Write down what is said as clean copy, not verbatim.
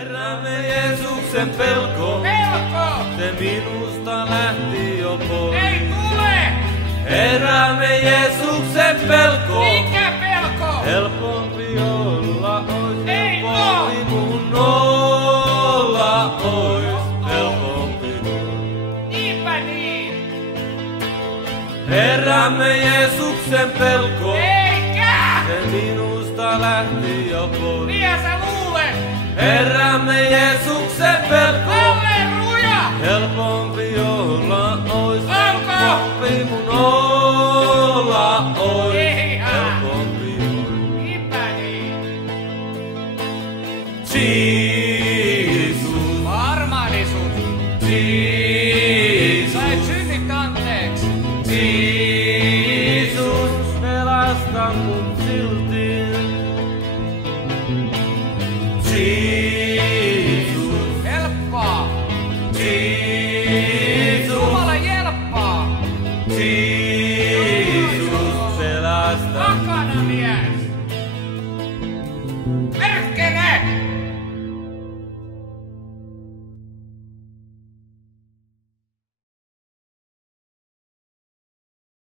Herramme Jeesuksen pelko, se minusta lähti jo pois. Ei tule! Herramme Jeesuksen pelko, Mikä pelko? helpompi olla ois, Ei helpompi mun olla ois, helpompi mun. Niinpä niin! Herramme Jeesuksen pelko, Eikä! se minusta lähti jo pois. Niin sä luulet! Herramme Jeesuksen pelko, Halleluja! helpompi olla ois, Onko? helpompi mun olla ois, Eihän. helpompi ois. Niinpä niin! Jesus, Armaalisuus! Jesus, Sait synnit anteeksi! Jesus, pelasta mut silti. Jesus, Helppoa! Jesus.